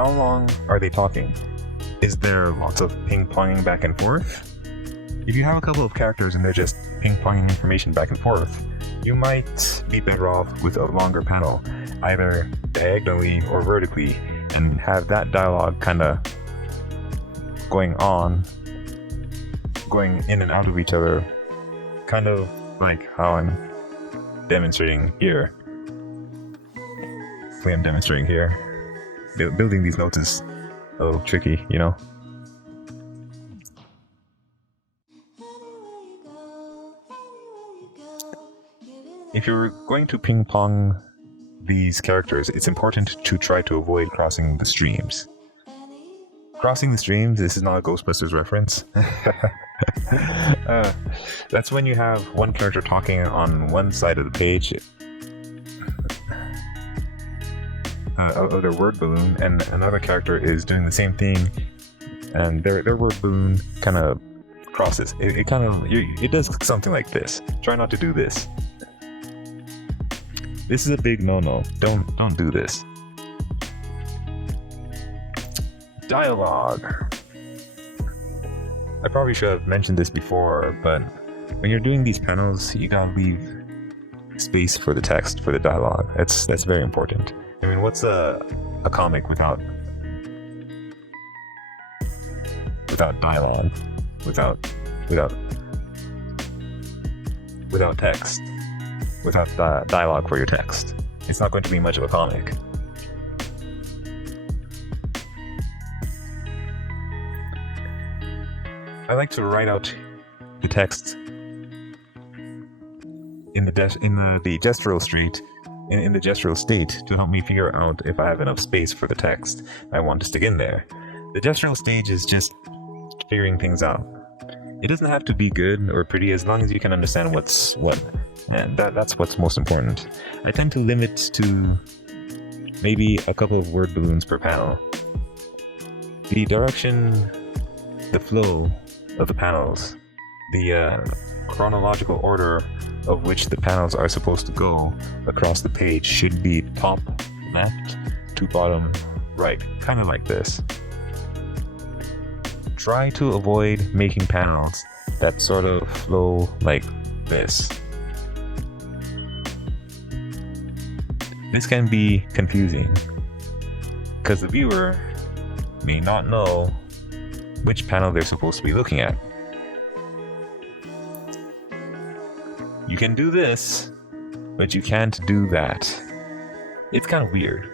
How long are they talking? Is there lots of ping-ponging back and forth? If you have a couple of characters and they're just ping-ponging information back and forth, you might be better off with a longer panel, either diagonally or vertically, and have that dialogue kind of going in and out of each other, kind of like how I'm demonstrating here. Building these notes is a little tricky, you know? If you're going to ping pong these characters, it's important to try to avoid crossing the streams. Crossing the streams, this is not a Ghostbusters reference. That's when you have one character talking on one side of the page of their word balloon, and another character is doing the same thing, and their word balloon kind of crosses. It does something like this. Try not to do this. This is a big no-no. Don't do this. Dialogue. I probably should have mentioned this before, but when you're doing these panels, you gotta leave space for the text, for the dialogue. That's very important. I mean, what's a comic without dialogue, without text, without dialogue for your text? It's not going to be much of a comic. I like to write out the text in the gestural state to help me figure out if I have enough space for the text I want to stick in there. The gestural stage is just figuring things out. It doesn't have to be good or pretty as long as you can understand what's what, and that's what's most important. I tend to limit to maybe a couple of word balloons per panel. The direction, the flow of the panels, the chronological order of which the panels are supposed to go across the page should be top left to bottom right, kind of like this. Try to avoid making panels that sort of flow like this. This can be confusing because the viewer may not know which panel they're supposed to be looking at. You can do this, but you can't do that. It's kind of weird.